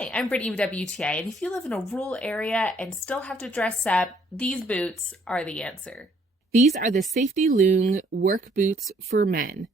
Hi, I'm Brittany with WTI, and if you live in a rural area and still have to dress up, these boots are the answer. These are the Safety Loong work boots for men.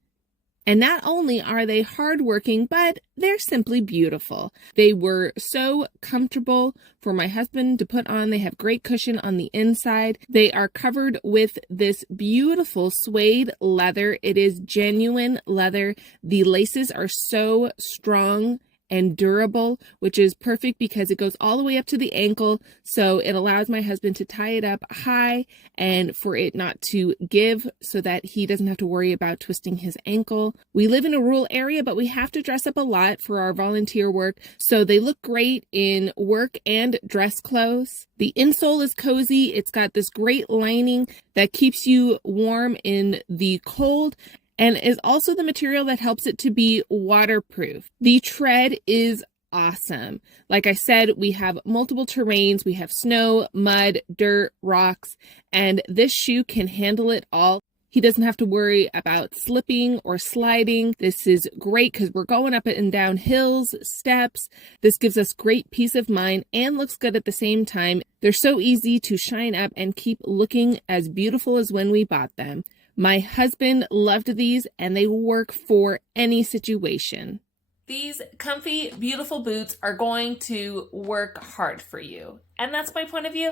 And not only are they hardworking, but they're simply beautiful. They were so comfortable for my husband to put on. They have great cushion on the inside. They are covered with this beautiful suede leather. It is genuine leather. The laces are so strong and durable, which is perfect because it goes all the way up to the ankle, so it allows my husband to tie it up high and for it not to give so that he doesn't have to worry about twisting his ankle. We live in a rural area, but we have to dress up a lot for our volunteer work, so they look great in work and dress clothes. The insole is cozy. It's got this great lining that keeps you warm in the cold, and is also the material that helps it to be waterproof. The tread is awesome. Like I said, we have multiple terrains. We have snow, mud, dirt, rocks, and this shoe can handle it all. He doesn't have to worry about slipping or sliding. This is great because we're going up and down hills, steps. This gives us great peace of mind and looks good at the same time. They're so easy to shine up and keep looking as beautiful as when we bought them. My husband loved these, and they work for any situation. These comfy, beautiful boots are going to work hard for you. And that's my point of view.